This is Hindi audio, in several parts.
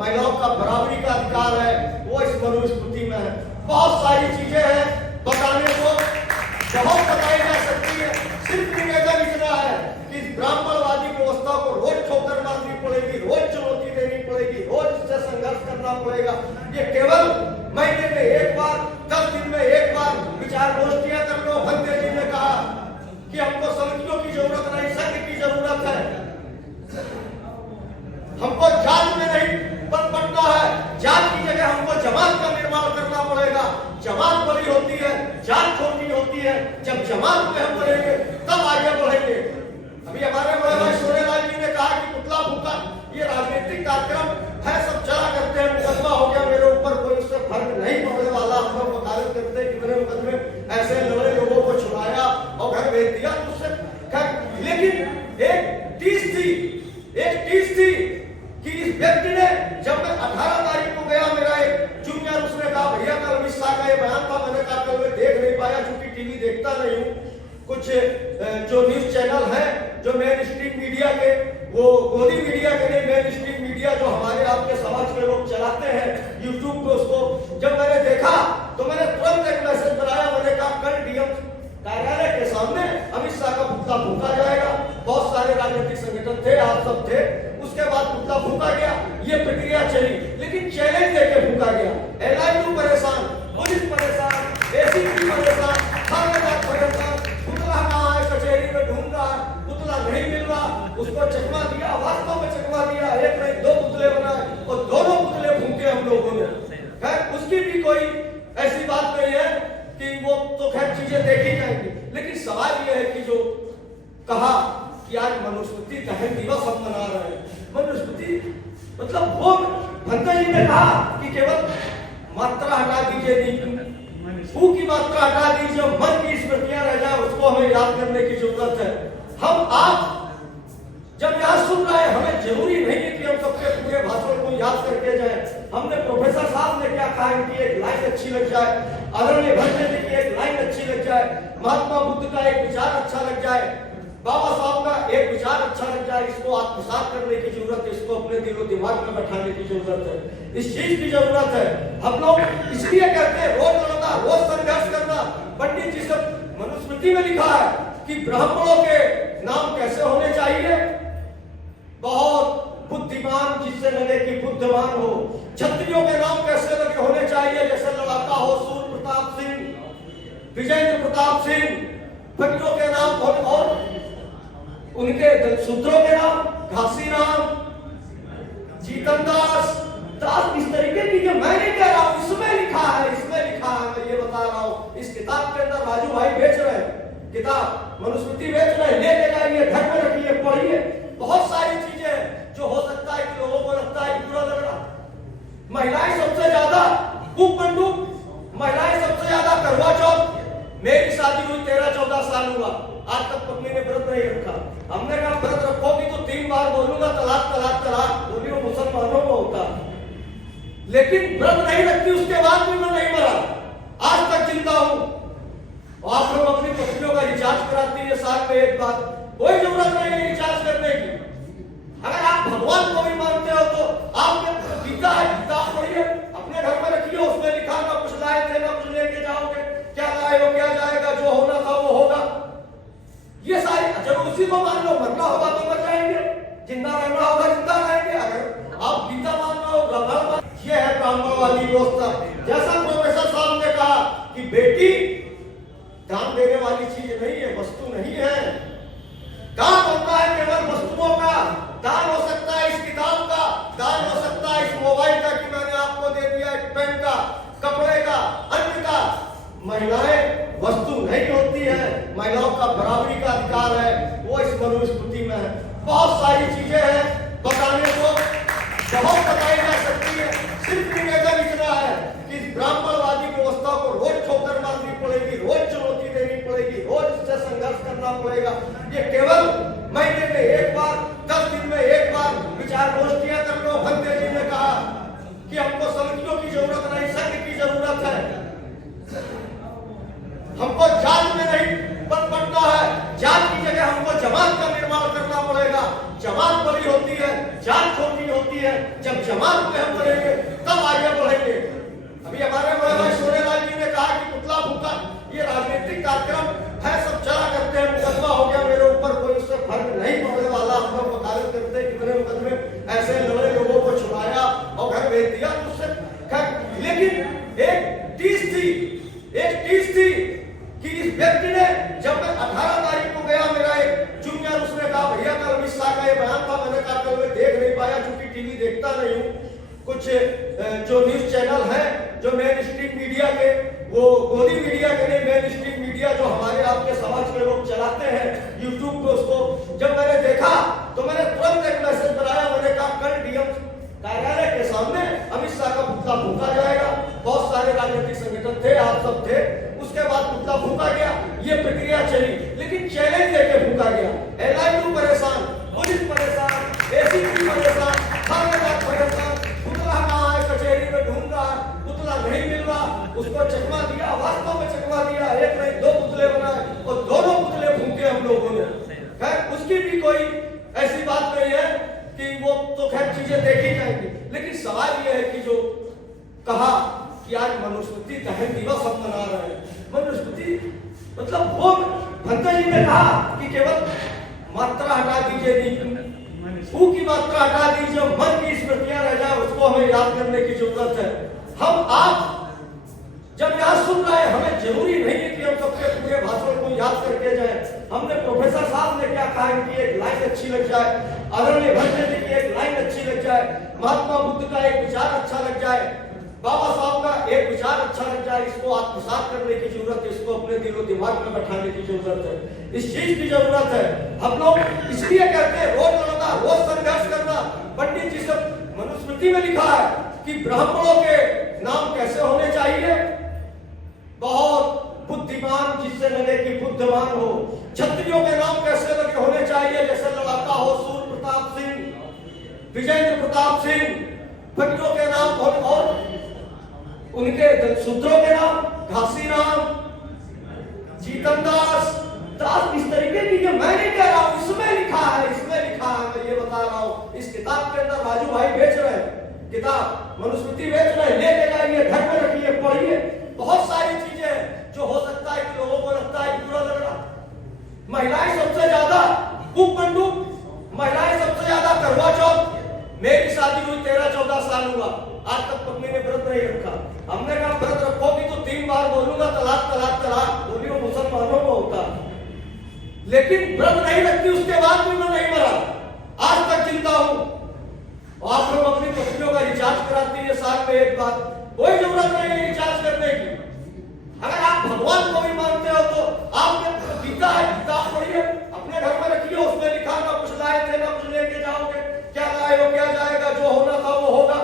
महिलाओं का बराबरी का अधिकार है, वो इस मनुस्मृति में है। बहुत सारी चीजें हैं बताने को, बहुत बताई जा सकती है। सिर्फ निवेदन इतना है कि ब्राह्मणवादी व्यवस्था को रोज ठोकर मारनी पड़ेगी, रोज चुनौती देनी पड़ेगी, रोज इससे संघर्ष करना पड़ेगा। ये केवल महीने में एक बार, 10 दिन में एक बार विचार गोष्ठियां कर लो। भंते जी ने कहा कि हमको समितियों की जरूरत नहीं, संघ की जरूरत है। हमको जात में नहीं बनना है, जात की जगह हमको जमात का निर्माण करना पड़ेगा। जमात बड़ी होती है, जात छोटी होती है। जब जमात में हम बढ़ेंगे तब आगे बढ़ेंगे। अभी हमारे बड़े भाई सोनेलाल जी ने कहा कि पुतला फूका, ये राजनीतिक कार्यक्रम है, सब चला करते हैं। मुकदमा हो गया मेरे ऊपर, कोई उससे फर्क नहीं पड़ने वाला। हम लोग वकालत करते कितने मुकदमे ऐसे लड़े, लोगों को छुड़ाया और घर भेज दिया उससे। लेकिन एक टीस थी कि इस व्यक्ति ने, जब मैं 18 तारीख को गया, मेरा एक जूनियर उसने कहा भैया कल अमित शाह का ये बयान था। मैंने कहा कल मैं देख नहीं पाया क्योंकि टीवी देखता नहीं हूँ। कुछ जो न्यूज चैनल है जो मेन स्ट्रीम मीडिया के, वो गोदी मीडिया के नहीं, मेन स्ट्रीम मीडिया जो हमारे आपके समाज के लोग चलाते हैं यूट्यूब पे, उसको जब मैंने देखा तो मैंने तुरंत एक मैसेज बनाया। मैंने कहा कल डीएम कार्यालय के सामने अमित शाह का पुतला फूका जाएगा। बहुत सारे राजनीतिक संगठन थे, आप सब थे। उसके बाद पुतला फूका गया, ये प्रक्रिया चली, लेकिन चैलेंज देके फूका गया। एलआईयू परेशान, पुलिस परेशान, एसीपी परेशान, थानेदार परेशान। पुतला कहाँ है, कचहरी में ढूंढ रहा है, पुतला नहीं मिल रहा। उसको चकमा दिया, वास्तव में चकमा दिया, एक नहीं 2 पुतले बनाए और दोनों पुतले फूके हम लोगों ने। खैर उसकी भी कोई ऐसी बात नहीं है कि वो तो खैर चीजें देखी जाएंगी। लेकिन सवाल यह है कि जो कहा कि आज मनुस्मृति दहन दिवस हम मना रहे हैं। मनुस्मृति मतलब वो भंते जी ने कहा कि केवल मात्रा हटा दीजिए, हु की मात्रा हटा दीजिए, मन की स्मृतियां रह जाए, उसको हमें याद करने की जरूरत है। हम आप जब यहाँ सुन रहे हैं, हमें जरूरी नहीं है कि हम सबके पूरे भाषण को याद करके जाए। हमने प्रोफेसर साहब ने क्या कहा, इनकी एक लाइन अच्छी लग जाए, आदरणीय भंते जी की एक लाइन अच्छी लग जाए, महात्मा बुद्ध का एक विचार अच्छा लग जाए, बाबा साहब का एक विचार अच्छा लग जाए, इसको आत्मसात करने की जरूरत है, इसको अपने दिलो दिमाग में बैठाने की जरूरत है, इस चीज की जरूरत है। हम लोग इसलिए कहते हैं रोज लड़ना, रोज संघर्ष करना। पंडित जी सब मनुस्मृति में लिखा है कि ब्राह्मणों के नाम कैसे होने चाहिए, बहुत बुद्धिमान जिससे लगे कि बुद्धिमान हो। क्षत्रियों के नाम कैसे लगे होने चाहिए, जैसे लड़ाका हो, सूर्य प्रताप सिंह, विजेंद्र प्रताप सिंह। फकीरों के नाम और उनके सूत्रों के नाम घासीराम, जीतनदास दास। इस तरीके की जो मैंने कह रहा हूं, इसमें लिखा है, मैं ये बता रहा हूं। इस किताब के अंदर राजू भाई बेच रहे हैं, किताब मनुस्मृति बेच रहे हैं, लेके जाइए, घर में रखिए, पढ़िए। बहुत सारी चीजें हैं जो हो सकता है कि लोगों को लगता है बुरा लग रहा। महिलाएं सबसे ज्यादा कूप बंदूक, महिलाएं सबसे ज्यादा करवा चौथ। मेरी शादी हुई 13-14 साल हुआ, आज तक पत्नी ने व्रत नहीं रखा। हमने कहा व्रत रखोगी तो 3 बार बोलूंगा तलाक तलाक तलाक, बोली वो मुसलमानों को होता, लेकिन व्रत नहीं रखती, उसके बाद भी मैं नहीं मरा, आज तक जिंदा हूं। और आप लोग अपनी पत्नियों का रिचार्ज कराती है साल में एक बार, कोई जरूरत नहीं है रिचार्ज करने की। अगर आप भगवान को भी मानते हो तो आपने गीता है, गीता पढ़िए, अपने घर में रखिए, उसमें लिखा ना कुछ लाए थे ना कुछ लेके जाओगे, क्या लाए हो क्या जाएगा, जो होना था वो होगा। ये सारी जब उसी को मान लो, मरना होगा तो मर जाएंगे, जिंदा रहना होगा जिंदा रहेंगे। अगर आप गीता मानना होगा, ये है ब्राह्मणवादी व्यवस्था। जैसा प्रोफेसर साहब ने कहा कि बेटी दान देने वाली चीज नहीं है, वस्तु नहीं है। दान होता है केवल वस्तुओं का, दान हो सकता है इस किताब का, दान हो सकता है इस मोबाइल का कि मैंने आपको दे दिया, एक पेन का, कपड़े का, अन्न का। महिलाएं वस्तु नहीं होती है, महिलाओं का बराबरी का अधिकार है, वो इस मनुस्मृति में है। बहुत सारी चीजें हैं बताने को, बहुत बताई जा सकती है। सिर्फ निवेदन इतना है कि ब्राह्मणवादी व्यवस्था को रोज ठोकर मारनी पड़ेगी, रोज चुनौती देनी पड़ेगी, रोज इससे संघर्ष करना पड़ेगा। ये केवल महीने में एक बार, 10 दिन में एक बार विचार गोष्ठियां कर लो। भंते जी ने कहा कि हमको समितियों की जरूरत नहीं, संघ की जरूरत है। हमको जात में नहीं बनना है, जात की जगह हमको जमात का निर्माण करना पड़ेगा। जमात बड़ी होती है, जात छोटी होती है। होती है, जब जमात में हम बढ़ेंगे तब आगे बढ़ेंगे। अभी हमारे बड़े भाई सोनेलाल जी ने कहा कि पुतला फूका, ये राजनीतिक कार्यक्रम है, सब चला करते हैं, मुकदमा हो गया मेरे ऊपर, कोई उससे फर्क नहीं पड़ने वाला। हम लोग वकालत करते कितने मुकदमे ऐसे लड़े, लोगों को छुड़ाया और घर भेज दिया उससे। लेकिन एक टीस थी कि इस व्यक्ति ने, जब मैं 18 तारीख को गया, मेरा एक जूनियर उसने कहा भैया कल अमित शाह का ये बयान था, मैंने कहा कल मैं देख नहीं पाया क्योंकि टीवी देखता नहीं हूँ। कुछ जो न्यूज चैनल है जो मेन स्ट्रीम मीडिया के, वो गोदी मीडिया के नहीं, मेन स्ट्रीम मीडिया जो हमारे आपके समाज के लोग चलाते हैं यूट्यूब पे, उसको जब मैंने देखा तो मैंने तुरंत एक मैसेज बनाया। मैंने कहा कल डीएम कार्यालय के सामने अमित शाह का पुतला फूका जाएगा। बहुत सारे राजनीतिक संगठन थे, आप सब थे। उसके बाद पुतला फूका गया, ये प्रक्रिया चली, लेकिन चैलेंज देके फूका गया। एलआईयू परेशान, पुलिस परेशान, एसीपी परेशान, थानेदार परेशान, पुतला कहाँ है, कचहरी में ढूंढ रहा, पुतला नहीं मिल रहा, उसको चकमा दिया, वास्तव में चकमा दिया, एक नहीं दो पुतले बनाए और दोनों पुतले फूके हम लोगों ने। खैर उसकी भी कोई ऐसी बात नहीं है कि वो तो खैर चीजें देखी जाएंगी, लेकिन सवाल यह है कि जो कहा कि आज मनुस्मृति दहन दिवस हम मना रहे हैं। मनुस्मृति मतलब वो भंता जी ने कहा कि केवल मात्रा हटा दीजिए, ऊ की मात्रा हटा दीजिए, मन की स्मृतियां रह जाए, उसको हमें याद करने की जरूरत है। हम आप जब यहाँ सुन रहे हैं, हमें जरूरी नहीं है कि हम सबके पूरे भाषण को याद करके जाए। हमने प्रोफेसर साहब ने क्या कहा, इनकी एक लाइन अच्छी लग जाए, आदरणीय भंते जी की एक लाइन अच्छी लग जाए, महात्मा बुद्ध का एक विचार अच्छा लग जाए, बाबा साहब का एक विचार अच्छा लग जाए, इसको आत्मसात करने की जरूरत है, इसको अपने दिलो दिमाग में बैठाने की जरूरत है, इस चीज की जरूरत है। हम लोग इसलिए कहते हैं रोज लड़ना, रोज संघर्ष करना। पंडित जी सब मनुस्मृति में लिखा है कि ब्राह्मणों के नाम कैसे होने चाहिए, बहुत बुद्धिमान जिससे लगे कि बुद्धिमान हो। क्षत्रियों के नाम कैसे लगे होने चाहिए, जैसे लड़ाका हो सूर्य प्रताप सिंह, विजेंद्र प्रताप सिंह। फकीरों के नाम और उनके शूद्रों के नाम घासीराम, जीतन दास, इस तरीके की, जो मैं नहीं कह रहा हूं, इसमें लिखा है, मैं ये बता रहा हूं। इस किताब के अंदर राजू भाई बेच रहे हैं, किताब मनुस्मृति बेच रहे हैं, लेके जाइए, घर में रखिए, पढ़िए। बहुत सारी चीजें जो हो सकता है कि लोगों को लगता है बुरा लग रहा। महिलाएं सबसे ज्यादा कूप मंडूक, महिलाएं सबसे ज्यादा करवा चौथ। मेरी शादी हुई 13-14 साल हुआ, आज तक पत्नी ने व्रत नहीं रखा। हमने कहा व्रत रखोगी तो 3 बार बोलूंगा तलाक तलाक तलाक, बोली वो मुसलमानों को होता, लेकिन व्रत नहीं रखती, उसके बाद भी मैं नहीं मरा, आज तक जिंदा हूं। आप लोग अपनी पत्नियों का रिचार्ज कराती है साल में एक बार, कोई जरूरत नहीं है रिचार्ज करने की। अगर आप भगवान को भी मानते हो तो आपके गीता है, गीता पढ़िए, अपने घर में रखिए, उसमें लिखा ना कुछ लाए थे ना कुछ लेके जाओगे, क्या लाए हो क्या जाएगा, जो होना था वो होगा।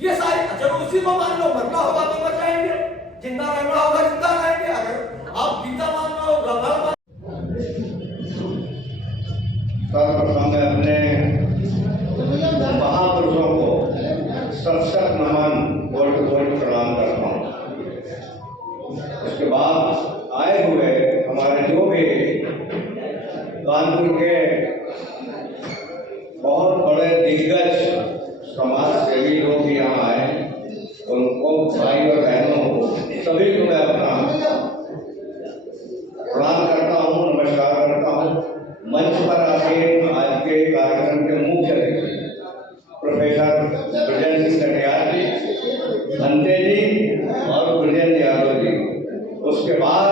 ये सारी जब उसी को मान लो, मरना होगा तो मर जाएंगे, जिंदा रहना होगा जिंदा रहेंगे। अगर आप गीता मानना हो, रामायण सर्वप्रथम मैं अपने महापुरुषों को सत नमन बोल प्रणाम करता हूँ। उसके बाद आए हुए हमारे जो भी कानपुर के बहुत बड़े दिग्गज समाज सेवी लोग यहाँ आए, उनको भाई और बहनों को सभी को मैं अपना प्रणाम करता हूँ, नमस्कार करता हूँ। मंच पर आके आज के कार्यक्रम के मुख्य अतिथि प्रोफेसर ब्रजेंद्र सिंह कटियार जी, भंते जी और ब्रजेंद्र यादव जी, उसके बाद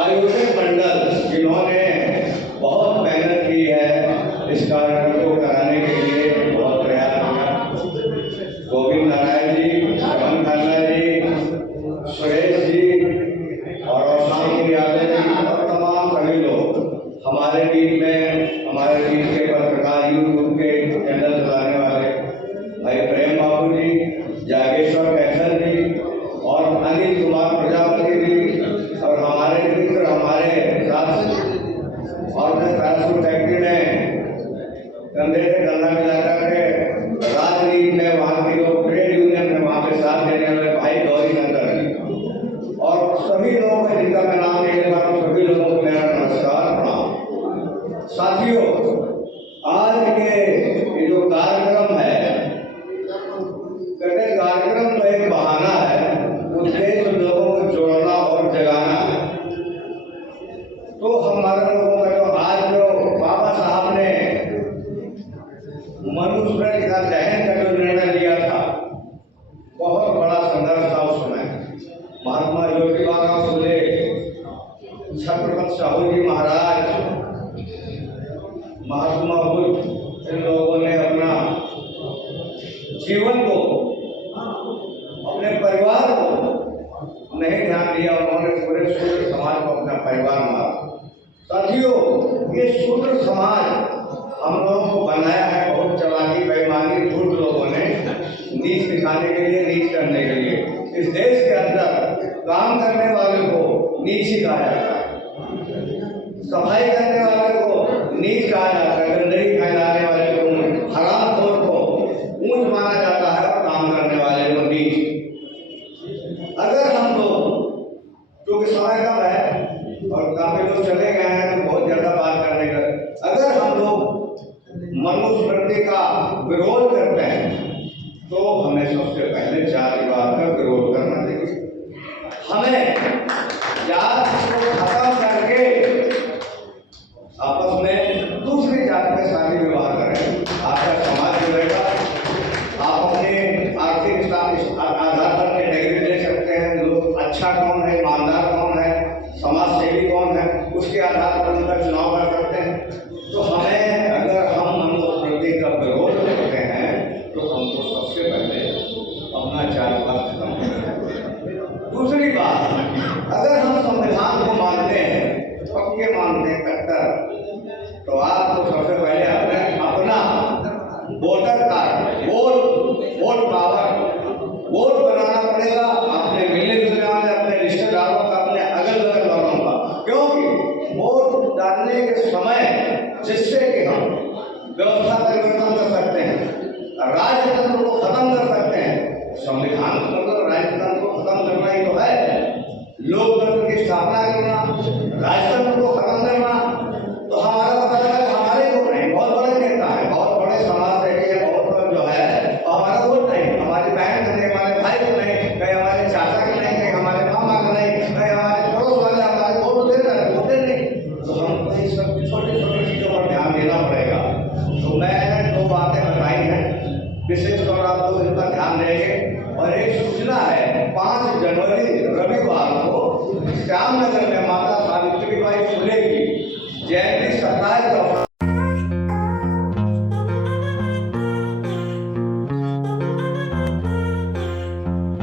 आयोजक मंडल जिन्होंने बहुत मेहनत की है इस कार्यक्रम को कराने के लिए, बहुत प्रयास किया, गोविंद नारायण जी, रमन खन्ना जी, सुरेश जी और शांति यादव जी और तमाम सभी लोग हमारे टीम में, हमारे टीम के पत्रकार, यूट्यूब के चैनल चलाने वाले भाई मनुस्मृति का दहन का जो निर्णय लिया था, बहुत बड़ा संघर्ष था उस समय। महात्मा ज्योतिबा फुले, छत्रपति साहू जी महाराज, महात्मा बुद्ध, इन लोगों ने अपना जीवन को, अपने परिवार को नहीं ध्यान दिया। उन्होंने पूरे शूद्र समाज को अपना परिवार माना। साथियों, ये शूद्र समाज हम लोगों को बनाया है बहुत चालाकी, बेईमानी, झूठ लोगों ने, नीच दिखाने के लिए, नीच करने के लिए। इस देश के अंदर काम करने वाले को नीच ही कहा जाता है, सफाई करने वाले को नीच कहा जाता है, गंदगी फैलाने वाले को, हरामखोर को ऊंच माना जाता है और काम करने वाले को नीच। अगर हम लोग, क्योंकि समय कम है और काफी लोग चले गए हैं तो बहुत ज्यादा बात करने का, अगर हम लोग मनुस्मृति का विरोध करते हैं तो हमें सबसे पहले जातिवाद का विरोध करना चाहिए। हमें जात को खत्म करके आपस में दूसरी जात के साथ विवाह करें, आपका समाज जुड़ेगा। आप अपने आर्थिक आधार पर कैटेगरी ले सकते हैं, लोग अच्छा कौन है, ईमानदार कौन है, समाज सेवी कौन है, उसके आधार पर उनका चुनाव कर सकते हैं। तो हमें, अगर हम मनुस्मृति का विरोध करते हैं तो हमको सबसे पहले अपना जातिवाद खत्म करें। दूसरी बात, अगर हम संविधान को मानते हैं, पक्के मानते हैं, कट्टर, तो आपको सबसे पहले अपना voter card, vote power, vote बनाना पड़ेगा अपने मिलने जुलने वाले, अपने रिश्तेदारों का, अपने अगल बगल वालों का। क्योंकि वोट डालने के समय जिससे कि हम व्यवस्था परिवर्तन कर सकते हैं, राजतंत्र को खत्म कर सकते हैं। संविधान मतलब राजतंत्र को खत्म करना ही तो है, लोकतंत्र की स्थापना करना, राजतंत्र को खत्म करना। तो हमारा पता लगा कि हमारे को नहीं, बहुत बड़े नेता है, बहुत बड़े समाज सेवी है, बहुत जो है, और हमारा वोट नहीं, हमारी बहन को नहीं, हमारे भाई को नहीं, कहीं हमारे चाचा को नहीं, कहीं हमारे मामा को नहीं, कहीं हमारे पड़ोस वाले हमारे वोट देते हैं, वोट नहीं। तो हमको इन सब छोटी छोटी चीजों पर ध्यान देना पड़ेगा। तो मैं दो बातें बताई हैं, विशेष तौर आप लोग इन पर ध्यान देंगे। और एक सूचना है, 5 जनवरी रविवार को श्यामनगर में